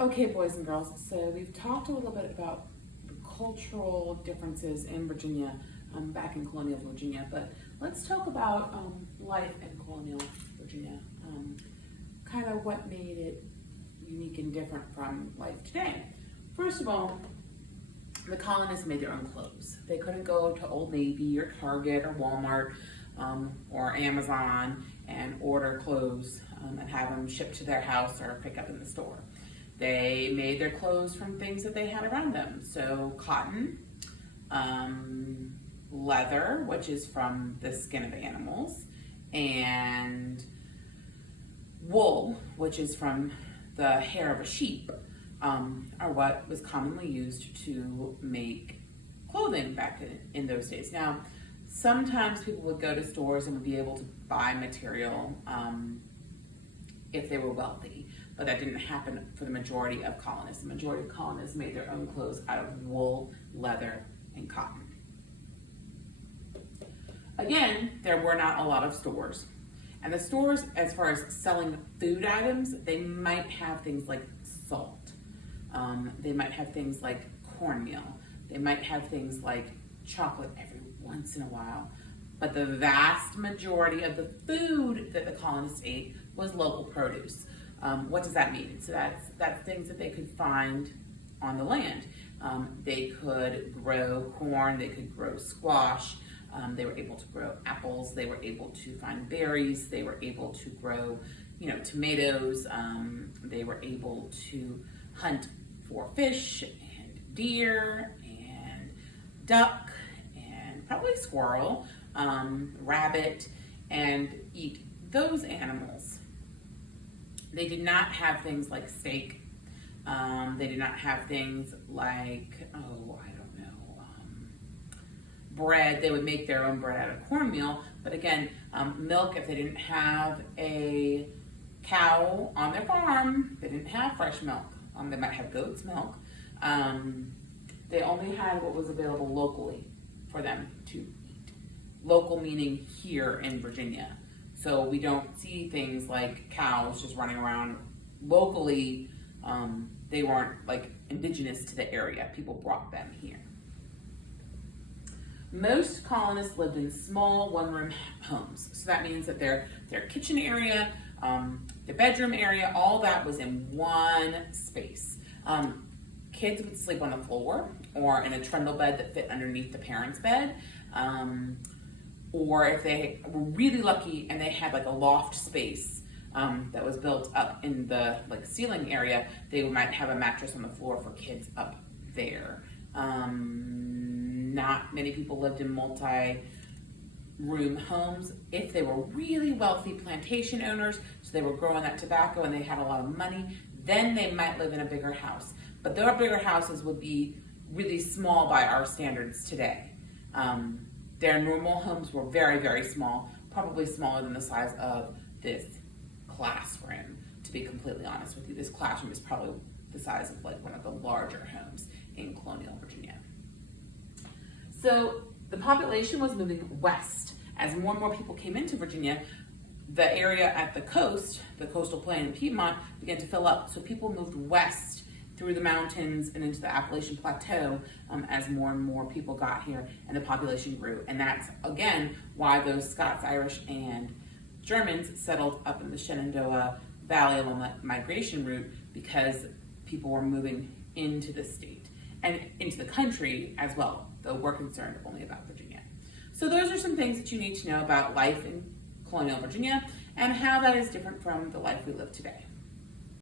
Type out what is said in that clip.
Okay, boys and girls, so we've talked a little bit about the cultural differences in Virginia, back in Colonial Virginia, but let's talk about life in Colonial Virginia, kind of what made it unique and different from life today. First of all, the colonists made their own clothes. They couldn't go to Old Navy or Target or Walmart or Amazon and order clothes and have them shipped to their house or pick up in the store. They made their clothes from things that they had around them. So cotton, leather, which is from the skin of animals, and wool, which is from the hair of a sheep, are what was commonly used to make clothing back in those days. Now, sometimes people would go to stores and would be able to buy material if they were wealthy, but that didn't happen for the majority of colonists. The majority of colonists made their own clothes out of wool, leather, and cotton. Again, there were not a lot of stores. And the stores, as far as selling food items, they might have things like salt. They might have things like cornmeal. They might have things like chocolate every once in a while. But the vast majority of the food that the colonists ate was local produce. What does that mean? So that's things that they could find on the land. They could grow corn, they could grow squash, they were able to grow apples, they were able to find berries, they were able to grow, tomatoes, they were able to hunt for fish and deer and duck and probably squirrel, rabbit, and eat those animals. They did not have things like steak. They did not have things like, bread. They would make their own bread out of cornmeal. But again, milk, if they didn't have a cow on their farm, they didn't have fresh milk. They might have goat's milk. They only had what was available locally for them to eat. Local meaning here in Virginia. So we don't see things like cows just running around locally. They weren't like indigenous to the area. People brought them here. Most colonists lived in small one-room homes. So that means that their kitchen area, the bedroom area, all that was in one space. Kids would sleep on the floor or in a trundle bed that fit underneath the parents' bed. Or if they were really lucky and they had like a loft space that was built up in the ceiling area, they might have a mattress on the floor for kids up there. Not many people lived in multi-room homes. If they were really wealthy plantation owners, so they were growing that tobacco and they had a lot of money, then they might live in a bigger house. But their bigger houses would be really small by our standards today. Their normal homes were very, very small, probably smaller than the size of this classroom, to be completely honest with you. This classroom is probably the size of one of the larger homes in Colonial Virginia. So the population was moving west. As more and more people came into Virginia, the area at the coast, the coastal plain in Piedmont, began to fill up. So people moved west through the mountains and into the Appalachian Plateau as more and more people got here and the population grew. And that's, again, why those Scots, Irish, and Germans settled up in the Shenandoah Valley along that migration route, because people were moving into the state and into the country as well, though we're concerned only about Virginia. So those are some things that you need to know about life in Colonial Virginia and how that is different from the life we live today.